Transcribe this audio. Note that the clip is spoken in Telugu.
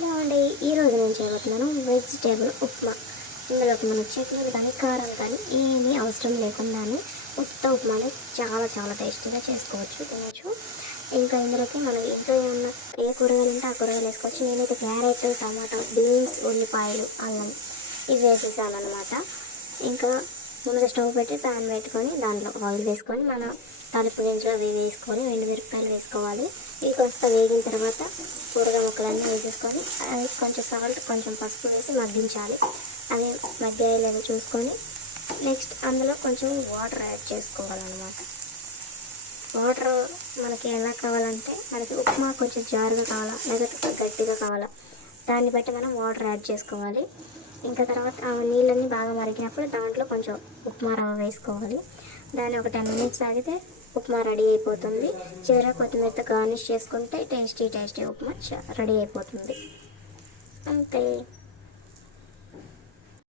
హలో అండి, ఈరోజు నేను చేయబోతున్నాను వెజిటేబుల్ ఉప్మా. ఇందులోకి మన చట్నీలు కానీ కారం కానీ ఏమీ అవసరం లేకుండానే ఉత్త ఉప్మాని చాలా చాలా టేస్టీగా చేసుకోవచ్చు, తినచ్చు. ఇంకా ఇందులోకి మనం ఇంట్లో ఉన్న ఏ కూరగాయలు ఉంటే ఆ కూరగాయలు వేసుకోవచ్చు. నేనైతే క్యారెట్, టమాటా, బీన్స్, ఉల్లిపాయలు, అల్లం ఇవి వేసేసాను అనమాట. ఇంకా ముందుగా స్టవ్ పెట్టి ప్యాన్ పెట్టుకొని దాంట్లో ఆయిల్ వేసుకొని మన తాలింపు గింజలు అవి వేసుకొని మిరపకాయలు వేసుకోవాలి. ఇవి కొంచెం వేగిన తర్వాత కూరగాయ ముక్కలన్నీ వేసేసుకొని అవి కొంచెం సాల్ట్, కొంచెం పసుపు వేసి మగ్గించాలి. అవి మగ్గాయలేదో చూసుకొని నెక్స్ట్ అందులో కొంచెం వాటర్ యాడ్ చేసుకోవాలన్నమాట. వాటర్ మనకి ఎలా కావాలంటే, మనకి ఉప్మా కొంచెం జారుగా కావాలా లేకపోతే గట్టిగా కావాలా, దాన్ని బట్టి మనం వాటర్ యాడ్ చేసుకోవాలి. ఇంకా తర్వాత ఆ నీళ్ళన్నీ బాగా మరిగినప్పుడు దాంట్లో కొంచెం ఉప్మా రవ్వ వేసుకోవాలి. దాన్ని ఒక 10 మినిట్స్ ఆగితే ఉప్మా రెడీ అయిపోతుంది. చివర కొత్తిమీరతో గార్నిష్ చేసుకుంటే టేస్టీ టేస్టీ ఉప్మా రెడీ అయిపోతుంది. అంతే.